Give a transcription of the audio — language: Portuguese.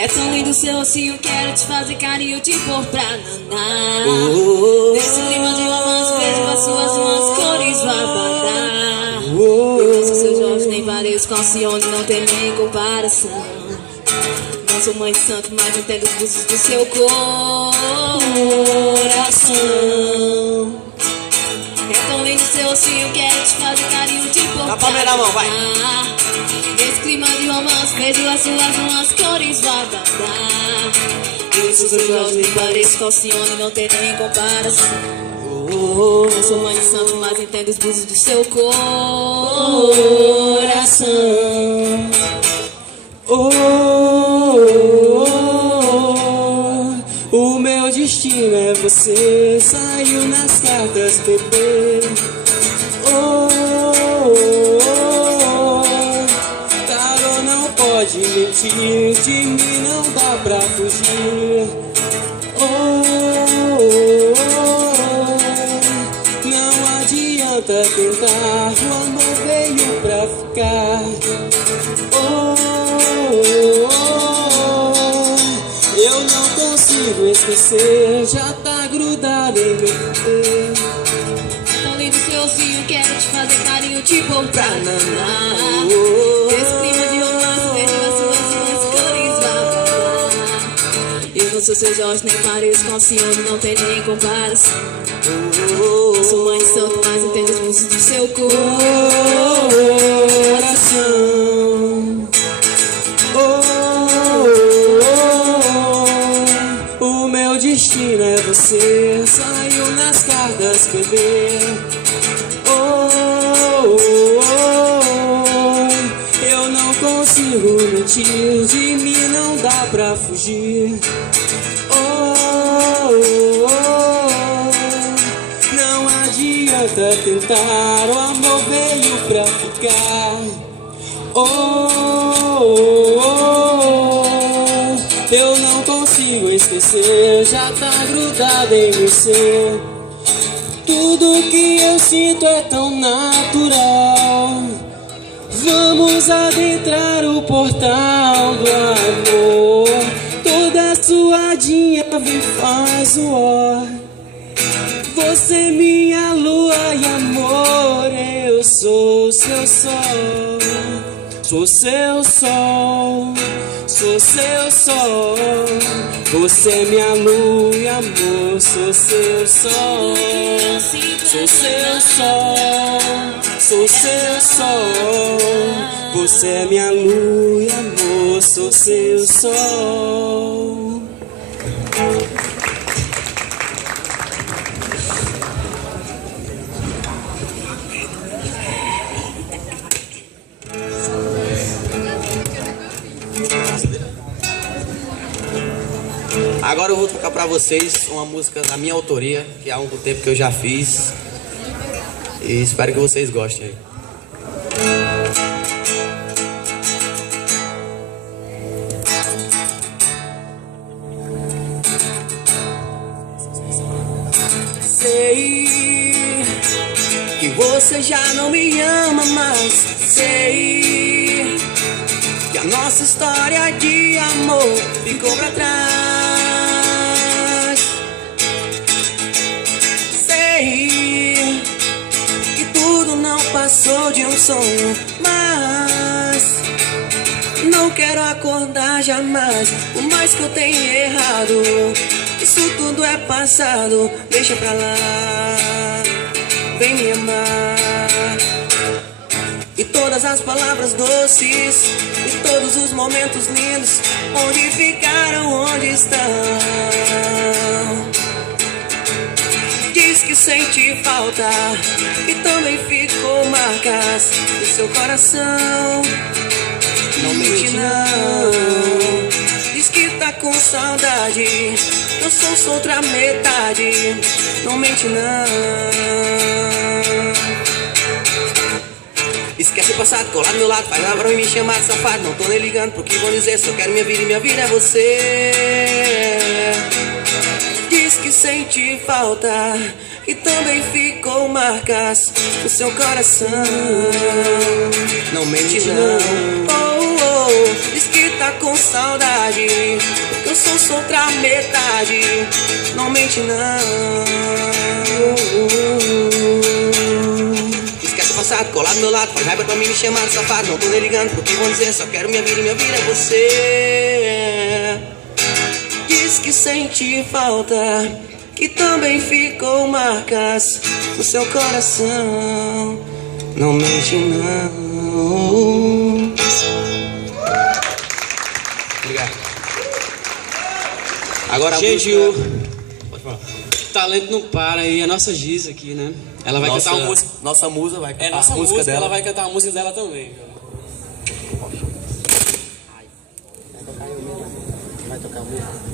É tão lindo seu rostinho, quero te fazer carinho, te pôr pra naná. Nesse clima de romance, vejo as suas mãos, cores babadá. Eu não sou seu Jorge, nem pareço com Alcione, não tem nem comparação. Não sou mãe de santo, mas entendo os buços do seu coração. É tão lindo seu rostinho, quero te fazer carinho, te pôr pra palma na mão, vai. Nesse clima de romance, vejo as suas mãos, cores babadá. Eu sou seu Jorge, nem pareço com Alcione, não tem nem comparação. Não sou mãe de santo, mas entendo os buços do seu coração. O meu destino é você, saiu nas cartas, bebê. Tarô não pode mentir, de mim não dá pra fugir. Não adianta tentar, o amor veio pra ficar. Eu não consigo esquecer, já tá grudado em meu corpo. Tão lindo seu fio, quero te fazer carinho, te pôr pra naná. Esse clima de romance, vejo as suas mãos, cores babadá. Eu não sou seu Jorge, nem pareço com Alcione, não tem nem comparação. Não sou mãe de santo, mas entendo os pulsos do seu coração. O meu destino é você, saiu nas cartas, bebê. Eu não consigo mentir, de mim não dá pra fugir. Não adianta tentar, o amor veio pra ficar. Eu não consigo esquecer, já tá grudado em você. Tudo que eu sinto é tão natural. Vamos adentrar o portal do amor. Toda suadinha me faz o ó. Você minha lua e amor, eu sou seu sol. Sou seu sol, sou seu sol. Você é minha lua e amor, sou seu sol. Sou seu sol, sou seu sol. Você é minha lua e amor, sou seu sol. Agora eu vou tocar pra vocês uma música da minha autoria, que há algum tempo que eu já fiz. E espero que vocês gostem aí. Sei que você já não me ama mais. Sei que a nossa história de amor ficou pra trás. Sei que tudo não passou de um sonho, mas não quero acordar jamais. Por mais que eu tenha errado, isso tudo é passado. Deixa pra lá, vem me amar. E todas as palavras doces, e todos os momentos lindos, onde ficaram, onde estão? Diz que sente falta, e também ficou marcas no seu coração. Não mente não. Diz que tá com saudade, eu sou outra metade. Não mente não. Esquece o passado, colar do meu lado, faz lavrão e me chamar de safado. Não tô nem ligando pro que vão dizer, só quero minha vida e minha vida é você. Diz que sente falta, e também ficou marcas no seu coração. Não mente não. Diz que tá com saudade, que eu sou outra metade. Não mente não. Esquece o passado, colar do meu lado, faz raiva pra mim me chamar de safado. Não tô nem ligando pro que vão dizer, só quero minha vida e minha vida é você. Diz que sente falta, que também ficou marcas no seu coração. Não mente não. Obrigado. Agora a Gente, música... o talento não para e a nossa Giz aqui, né? Ela vai cantar uma música. Nossa musa vai cantar Nossa a música dela. ela vai cantar a música dela também. Vai tocar a música.